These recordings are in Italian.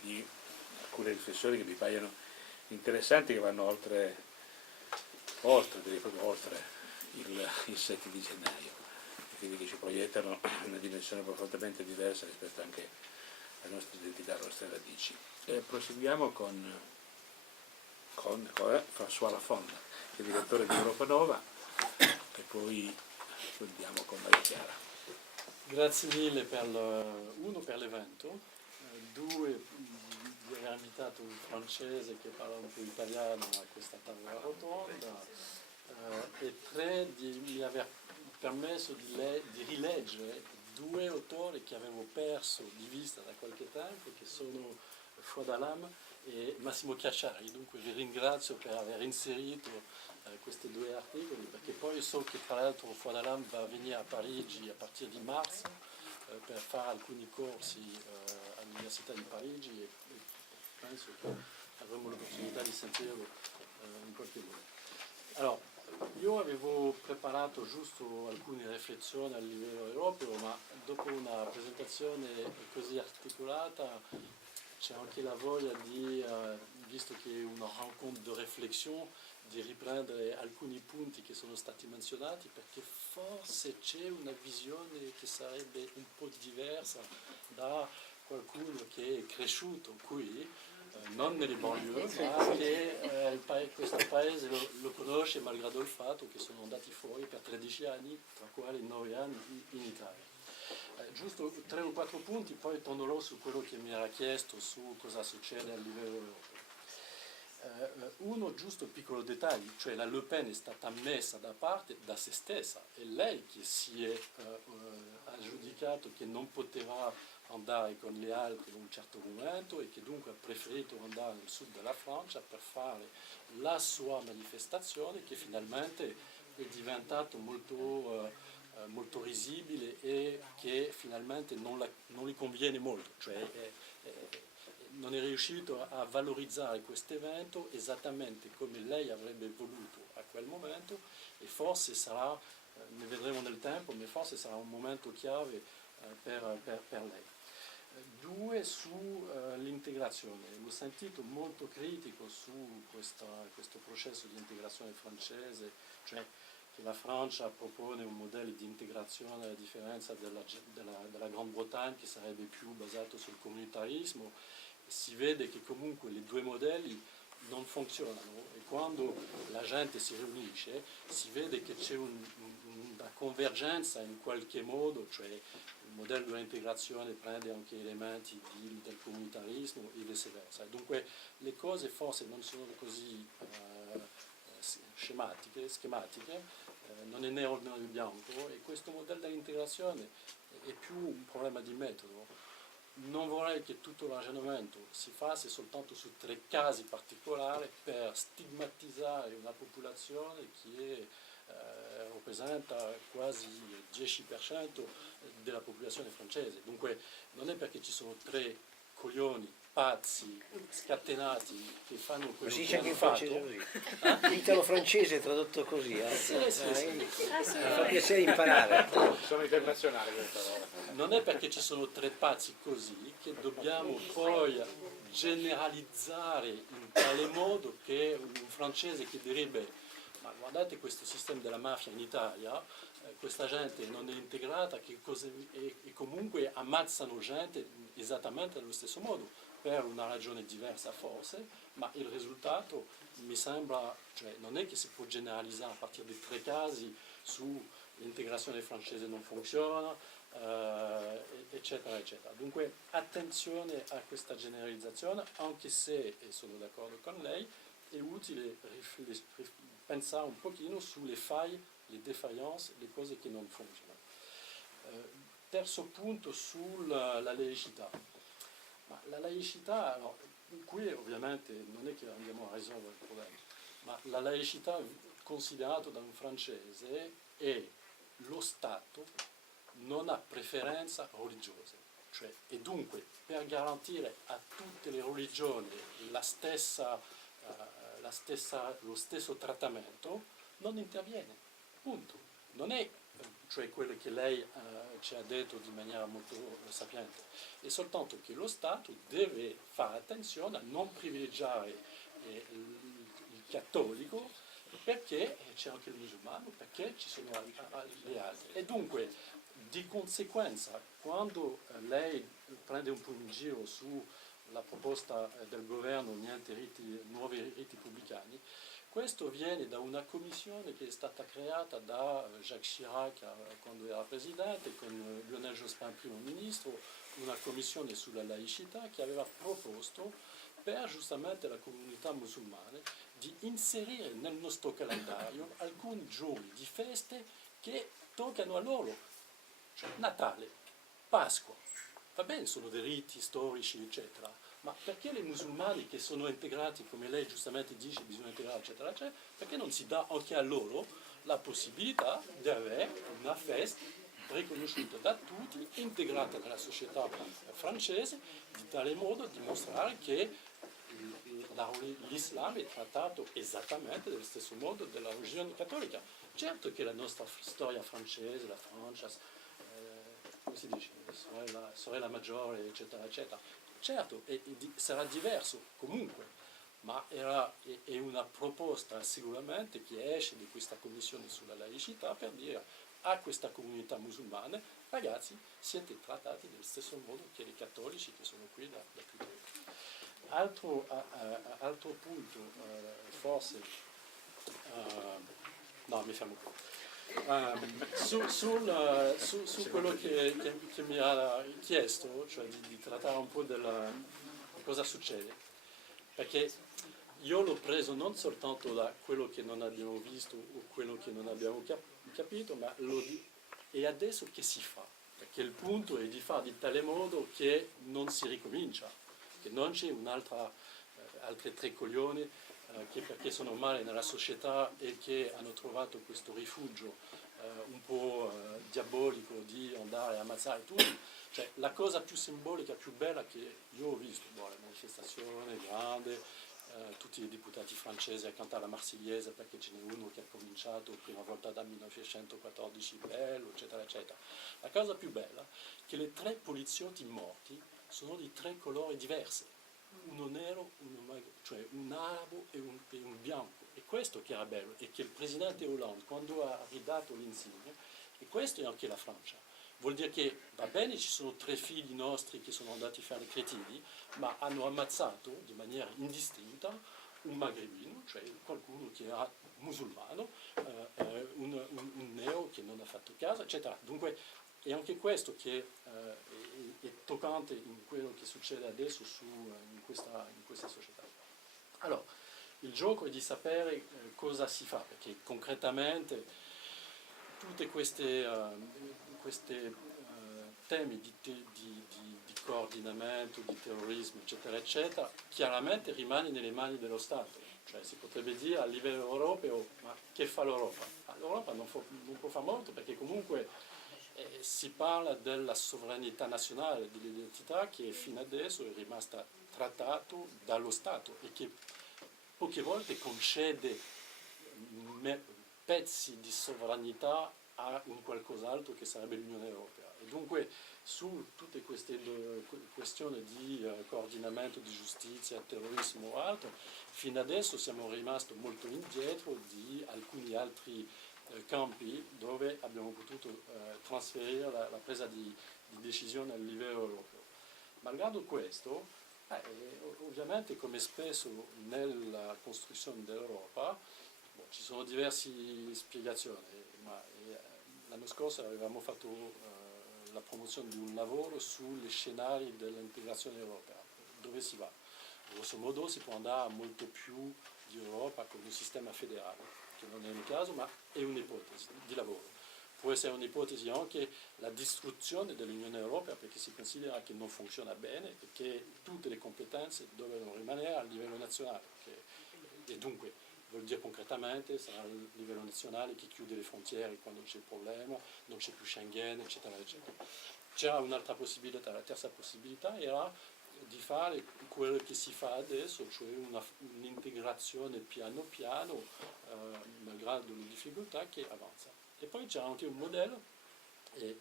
di alcune riflessioni che mi paiono interessanti, che vanno direi proprio oltre il 7 di gennaio, e quindi che ci proiettano una dimensione profondamente diversa rispetto anche alla nostra identità, alle nostre radici. Proseguiamo con François Lafonda, che è direttore di Europa Nova, e poi andiamo con Maria Chiara. Grazie mille per l'evento, due di aver invitato un francese che parla un po' italiano a questa tavola rotonda, e tre di aver permesso di rileggere due autori che avevo perso di vista da qualche tempo, che sono Frodalam e Massimo Chiacciari. Dunque vi ringrazio per aver inserito questi due articoli, perché poi so che tra l'altro Frodalam va a venire a Parigi a partire di marzo per fare alcuni corsi all'Università di Parigi, e penso che avremo l'opportunità di sentirlo in qualche modo. Allora, io avevo preparato giusto alcune riflessioni a livello europeo, ma dopo una presentazione così articolata c'è anche la voglia di, visto che è una rencontre de réflexion, di riprendere alcuni punti che sono stati menzionati, perché forse c'è una visione che sarebbe un po' diversa da qualcuno che è cresciuto qui, non nelle banlieue, ma che questo paese lo conosce malgrado il fatto che sono andati fuori per 13 anni, tra quali 9 anni in Italia. Giusto 3 o 4 punti, poi tornerò su quello che mi era chiesto su cosa succede a livello europeo. Uno giusto piccolo dettaglio, cioè la Le Pen è stata messa da parte da se stessa, è lei che si è aggiudicato che non poteva andare con le altri in un certo momento, e che dunque ha preferito andare nel sud della Francia per fare la sua manifestazione, che finalmente è diventato molto risibile, e che finalmente non gli conviene molto, cioè non è riuscito a valorizzare questo evento esattamente come lei avrebbe voluto a quel momento, e forse sarà, ne vedremo nel tempo, ma forse sarà un momento chiave per lei. Due, sull'integrazione. L'ho sentito molto critico su questo processo di integrazione francese, cioè che la Francia propone un modello di integrazione a differenza della Gran Bretagna, che sarebbe più basato sul comunitarismo. Si vede che comunque i due modelli non funzionano, e quando la gente si riunisce si vede che c'è una convergenza in qualche modo, cioè il modello dell'integrazione prende anche elementi del comunitarismo e viceversa. Dunque le cose forse non sono così schematiche, non è nero nel bianco, e questo modello dell'integrazione è più un problema di metodo. Non vorrei che tutto il ragionamento si faccia soltanto su 3 casi particolari per stigmatizzare una popolazione che rappresenta quasi il 10% della popolazione francese. Dunque non è perché ci sono 3 coglioni pazzi, scatenati, che fanno quello che hanno fatto. L'italo-francese tradotto così, Sì. Mi fa piacere imparare. Sono internazionali queste parole. Non è perché ci sono 3 pazzi così che dobbiamo poi generalizzare in tale modo che un francese che direbbe: ma guardate questo sistema della mafia in Italia, questa gente non è integrata, e comunque ammazzano gente esattamente allo stesso modo, per una ragione diversa forse, ma il risultato mi sembra, cioè non è che si può generalizzare a partire di 3 casi su l'integrazione francese non funziona, eccetera eccetera. Dunque attenzione a questa generalizzazione, anche se, e sono d'accordo con lei, è utile pensare un pochino sulle faille, le défaillances, le cose che non funzionano. Terzo punto, sulla laicità. Ma la laicità, allora, qui ovviamente non è che andiamo a risolvere il problema, ma la laicità considerata da un francese è lo Stato non ha preferenza religiosa, cioè, e dunque per garantire a tutte le religioni lo stesso trattamento non interviene, punto. Non è cioè quello che lei ci ha detto di maniera molto sapiente, è soltanto che lo Stato deve fare attenzione a non privilegiare il cattolico, perché c'è anche il musulmano, perché ci sono gli altri. E dunque, di conseguenza, quando lei prende un po' in giro sulla proposta del governo niente nuovi riti pubblicani, questo viene da una commissione che è stata creata da Jacques Chirac quando era presidente, con Lionel Jospin primo ministro, una commissione sulla laicità che aveva proposto per giustamente la comunità musulmana di inserire nel nostro calendario alcuni giorni di feste che toccano a loro, cioè Natale, Pasqua. Va bene, sono dei riti storici, eccetera, ma perché i musulmani che sono integrati, come lei giustamente dice, bisogna integrare, eccetera, eccetera, perché non si dà anche a loro la possibilità di avere una festa riconosciuta da tutti, integrata nella società francese, di tale modo da dimostrare che l'Islam è trattato esattamente dello stesso modo della religione cattolica. Certo che la nostra storia francese, la Francia, come si dice, sorella maggiore, eccetera, eccetera, certo, sarà diverso comunque, ma è una proposta sicuramente che esce di questa commissione sulla laicità per dire a questa comunità musulmana: ragazzi, siete trattati dello stesso modo che i cattolici che sono qui da più tempo. Altro punto, forse, no, mi fermo qua. Su quello che mi ha chiesto, cioè di trattare un po' di cosa succede, perché io l'ho preso non soltanto da quello che non abbiamo visto o quello che non abbiamo capito, ma e adesso che si fa? Perché il punto è di fare di tale modo che non si ricomincia, che non c'è altri tre coglioni che perché sono male nella società e che hanno trovato questo rifugio un po' diabolico di andare a ammazzare tutti. Cioè, la cosa più simbolica, più bella che io ho visto, la manifestazione grande, tutti i deputati francesi a cantare la Marsigliese perché ce n'è uno che ha cominciato prima volta dal 1914, bello, eccetera, eccetera. La cosa più bella è che le tre poliziotti morti sono di tre colori diversi, uno nero, cioè un arabo e un bianco. E questo che era bello, e che il presidente Hollande, quando ha ridato l'insegna, e questo è anche la Francia, vuol dire che va bene, ci sono tre figli nostri che sono andati a fare i cretini, ma hanno ammazzato di maniera indistinta un magrebino, cioè qualcuno che era musulmano, un neo che non ha fatto casa, eccetera. Dunque è anche questo che è toccante in quello che succede adesso in questa società. Allora, il gioco è di sapere cosa si fa, perché concretamente tutte queste temi di coordinamento, di terrorismo, eccetera, eccetera, chiaramente rimane nelle mani dello Stato. Cioè si potrebbe dire a livello europeo, ma che fa l'Europa? L'Europa non può fare molto, perché comunque si parla della sovranità nazionale, dell'identità che fino adesso è rimasta trattato dallo Stato e che poche volte concede pezzi di sovranità a un qualcos'altro che sarebbe l'Unione Europea. E dunque su tutte queste questioni di coordinamento di giustizia, terrorismo o altro, fino adesso siamo rimasti molto indietro di alcuni altri campi dove abbiamo potuto trasferire la presa di decisione a livello europeo. Malgrado questo, ovviamente come spesso nella costruzione dell'Europa, ci sono diverse spiegazioni, ma l'anno scorso avevamo fatto la promozione di un lavoro sugli scenari dell'integrazione europea, dove si va. Grosso modo si può andare a molto più di Europa con un sistema federale, che non è un caso, ma è un'ipotesi di lavoro. Può essere un'ipotesi anche la distruzione dell'Unione Europea, perché si considera che non funziona bene e che tutte le competenze devono rimanere a livello nazionale. E dunque vuol dire concretamente sarà a livello nazionale che chiude le frontiere quando c'è il problema, non c'è più Schengen, eccetera, eccetera. C'era un'altra possibilità, la terza possibilità era di fare quello che si fa adesso, cioè un'integrazione piano piano, malgrado le difficoltà, che avanza. E poi c'è anche un modello, e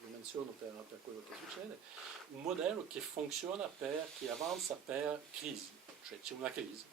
lo menziono per quello che succede, un modello che funziona che avanza per crisi, cioè c'è una crisi,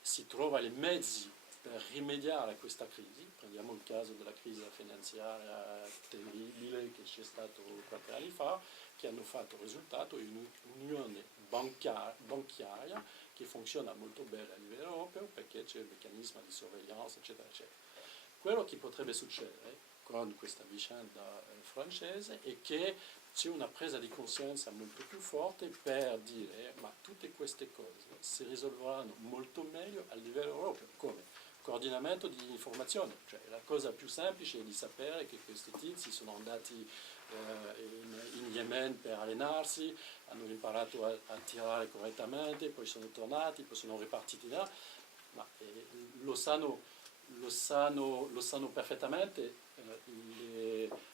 si trova i mezzi per rimediare a questa crisi. Prendiamo il caso della crisi finanziaria terribile che c'è stato 4 anni fa, che hanno fatto risultato in un'unione bancaria che funziona molto bene a livello europeo perché c'è il meccanismo di sorveglianza, eccetera, eccetera. Quello che potrebbe succedere con questa vicenda francese è che c'è una presa di coscienza molto più forte per dire ma tutte queste cose si risolveranno molto meglio a livello europeo. Come? Coordinamento di informazioni, cioè la cosa più semplice è di sapere che questi tizi sono andati in Yemen per allenarsi, hanno imparato a tirare correttamente, poi sono tornati, poi sono ripartiti là, ma lo sanno perfettamente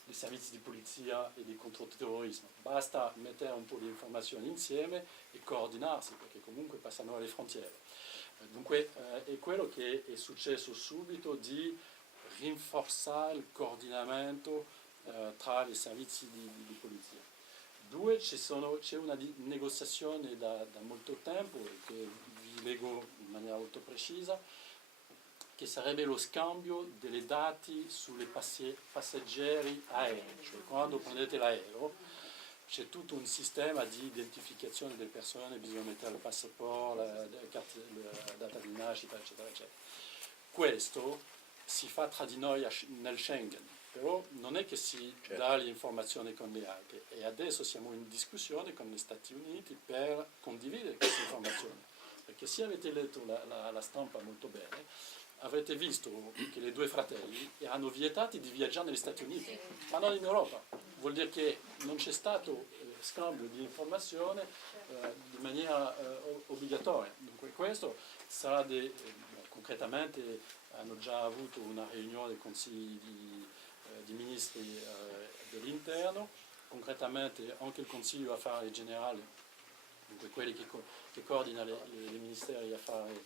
i servizi di polizia e di controterrorismo. Basta mettere un po' di informazioni insieme e coordinarsi, perché comunque passano le frontiere. Dunque è quello che è successo subito di rinforzare il coordinamento tra i servizi di polizia. Due, c'è una negoziazione da molto tempo, che vi leggo in maniera molto precisa, che sarebbe lo scambio dei dati sulle passeggeri aerei, cioè quando prendete l'aereo c'è tutto un sistema di identificazione delle persone, bisogna mettere il passaporto, la data di nascita, eccetera, eccetera. Questo si fa tra di noi nel Schengen, però non è che si dà le informazioni con le altri, e adesso siamo in discussione con gli Stati Uniti per condividere queste informazioni, perché se avete letto la stampa molto bene, avrete visto che i due fratelli erano vietati di viaggiare negli Stati Uniti, ma non in Europa. Vuol dire che non c'è stato scambio di informazione di maniera obbligatoria. Dunque questo sarà concretamente hanno già avuto una riunione del Consiglio di Ministri dell'Interno, concretamente anche il Consiglio Affari Generali, dunque quelli che coordinano i ministeri affari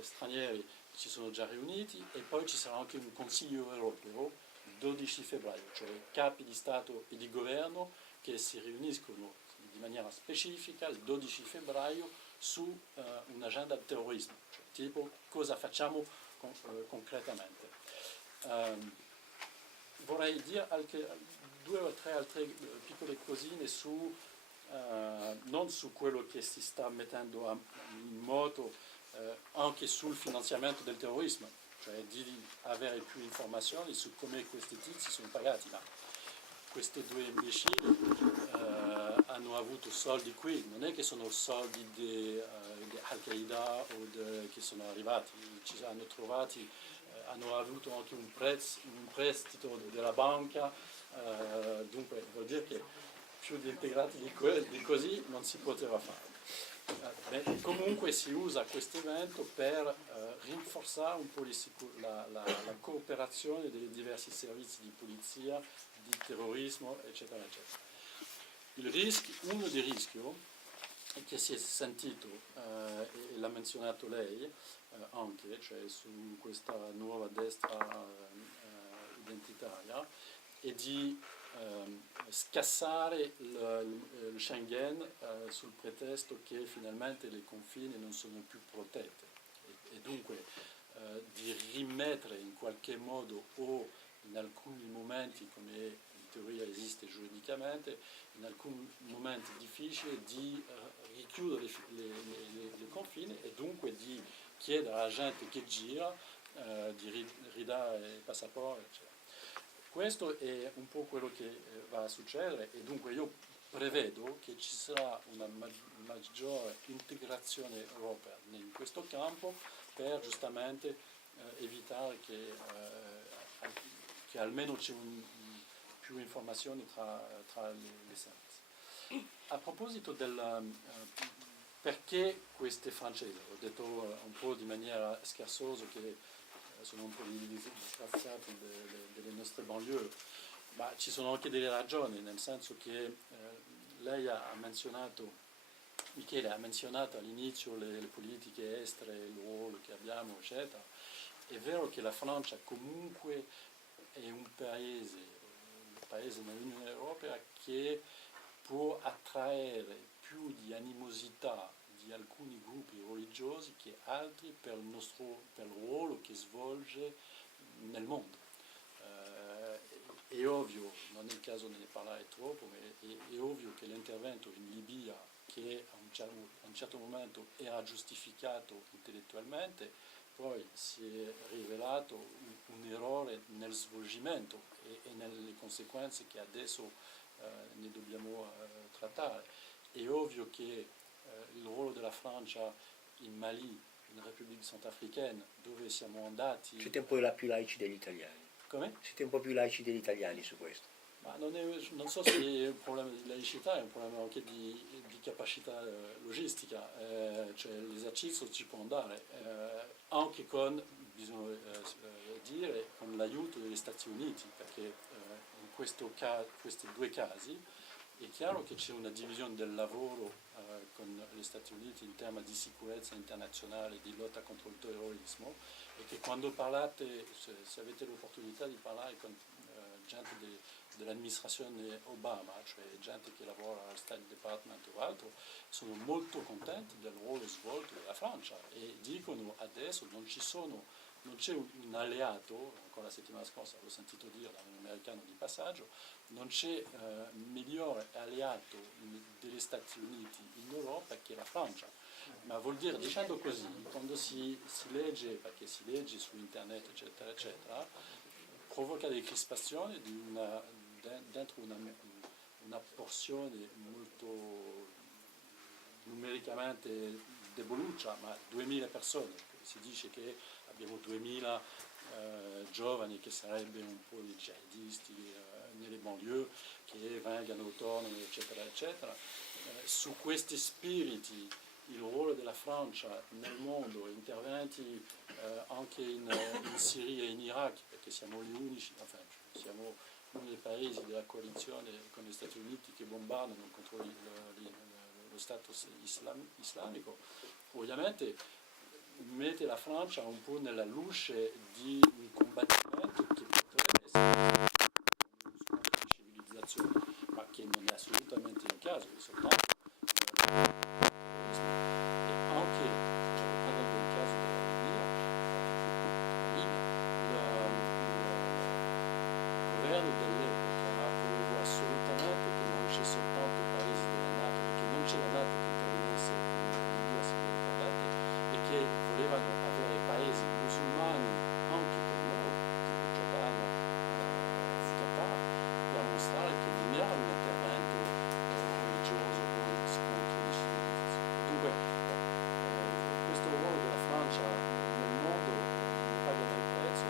stranieri, si sono già riuniti, e poi ci sarà anche un Consiglio europeo il 12 febbraio, cioè capi di Stato e di Governo che si riuniscono di maniera specifica il 12 febbraio su un'agenda del terrorismo, cioè tipo cosa facciamo concretamente. Vorrei dire anche 2 o 3 altre piccole cosine non su quello che si sta mettendo in moto anche sul finanziamento del terrorismo, cioè di avere più informazioni su come questi tizi sono pagati. Ma questi 2 imbecilli hanno avuto soldi qui, non è che sono soldi di Al-Qaeda o che sono arrivati, ci hanno trovati, hanno avuto anche un prestito della banca, dunque vuol dire che più di integrati di così non si poteva fare. Comunque si usa questo evento per rinforzare un po' la cooperazione dei diversi servizi di polizia, di terrorismo, eccetera, eccetera. Uno dei rischi che si è sentito, e l'ha menzionato lei anche, cioè su questa nuova destra identitaria, è di scassare il Schengen sul pretesto che finalmente i confini non sono più protetti, e dunque di rimettere in qualche modo, o in alcuni momenti, come in teoria esiste giuridicamente, in alcuni momenti difficili di richiudere le confini, e dunque di chiedere alla gente che gira di ridare il passaporto, eccetera. Questo è un po' quello che va a succedere, e dunque io prevedo che ci sarà una maggiore integrazione europea in questo campo per giustamente evitare che almeno c'è più informazioni tra le servizi. A proposito perché queste francesi, ho detto un po' di maniera scherzosa che sono un po' disgraziati delle nostre banlieue, ma ci sono anche delle ragioni, nel senso che lei ha menzionato, Michele ha menzionato all'inizio le politiche estere, il ruolo che abbiamo, eccetera. è vero che la Francia comunque è un paese nell'Unione Europea che può attrarre più di animosità di alcuni gruppi religiosi che altri per il ruolo che svolge nel mondo. È ovvio, non è il caso di ne parlare troppo, ma è ovvio che l'intervento in Libia, che a un certo momento era giustificato intellettualmente, poi si è rivelato un errore nel svolgimento e nelle conseguenze che adesso ne dobbiamo trattare. È ovvio che il ruolo della Francia in Mali, in Repubblica Centrafricana, dove siamo andati... Siete un po' più laici degli italiani. Come? Siete un po' più laici degli italiani su questo. Ma non so se è un problema di laicità, è un problema anche di capacità logistica, cioè l'esercizio ci può andare, anche con, bisogna dire, con l'aiuto degli Stati Uniti, perché in questi due casi è chiaro che c'è una divisione del lavoro con gli Stati Uniti in termini di sicurezza internazionale, di lotta contro il terrorismo, e che quando parlate, se avete l'opportunità di parlare con gente dell'amministrazione Obama, cioè gente che lavora al State Department o altro, sono molto contenti del ruolo svolto dalla Francia e dicono adesso non c'è un alleato, ancora la settimana scorsa l'ho sentito dire da un americano di passaggio, non c'è migliore alleato degli Stati Uniti in Europa che la Francia. Ma vuol dire, dicendo così, quando si legge, perché si legge su internet eccetera eccetera, provoca delle crispazioni dentro una porzione molto numericamente deboluccia, ma 2000 persone. Si dice che abbiamo 2000 giovani che sarebbero un po' dei jihadisti nelle banlieue che vengano, tornano eccetera eccetera. Su questi spiriti il ruolo della Francia nel mondo, interventi anche in Siria e in Iraq, perché siamo gli unici, enfin, siamo uno dei paesi della coalizione con gli Stati Uniti che bombardano contro lo Stato islamico, ovviamente mette la Francia un po' nella luce di un combattimento che potrebbe essere uno scontro di civilizzazione, ma che non è assolutamente il caso, è soltanto e anche prendendo il caso della Libia, il governo dell'epoca voleva assolutamente che non c'è soltanto paesi della Nato, perché non c'è la Nato che intervenisse in Libia, se vi ricordate, e che volevano avere paesi musulmani anche per loro, tipo Giordania, Qatar, per mostrare che non era un intervento religioso o un scontro di civilizzazione. Dunque, questo ruolo della Francia nel mondo ne paga il prezzo.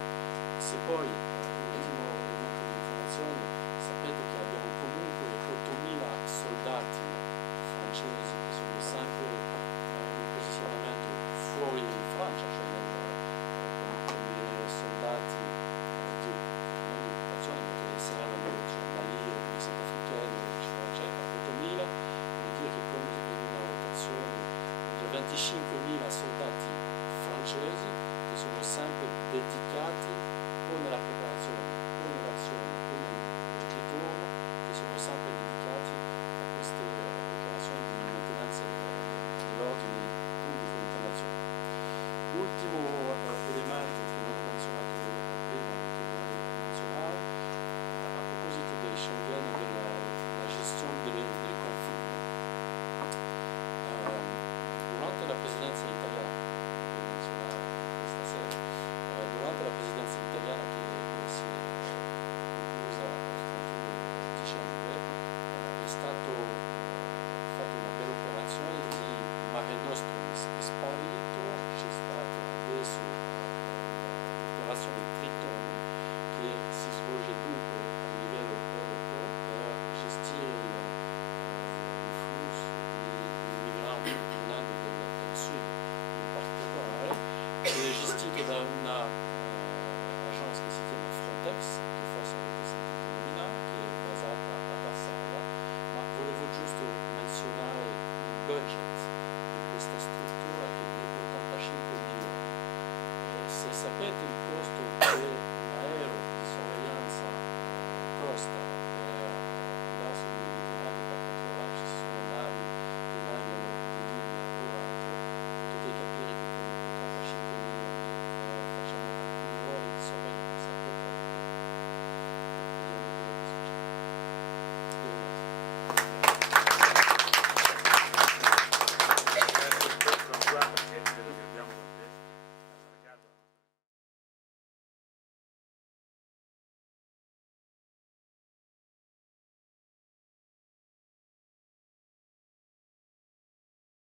Se poi, l'ultimo elemento di informazione, sapete che abbiamo comunque 8.000 soldati francesi che sono sempre in posizionamento fuori Francia, cioè come soldati non di occupazione, ma che servono, cioè Mali, Repubblica Centrafricana, eccetera, eccetera. 8.000 vuol dire che come in una rotazione di 25.000 soldati francesi che sono sempre dedicati o nella preparazione o nell'azione o nel ritorno, che sono sempre dedicati a queste operazioni di maintenance dell'ordine pubblico internazionale. L'ultimo elemento che non ho menzionato prima, ma che vorrei menzionare, a proposito del Schengen e della gestione dei confini. Durante la presidenza italiana, che menzionavo questa sera, durante la presidenza italiana che si è conclusa il 31 dicembre, è stato fatto una bella operazione di Mare Nostrum, è sparito, c'è stata adesso l'operazione Triton che si svolge dunque a livello europeo per gestire il flusso di migranti venendo del sud in particolare, che è gestito da una agence che si chiama Frontex, che forse avete sentito nominare, che è basata a Varsavia, ma volevo giusto menzionare il budget di questa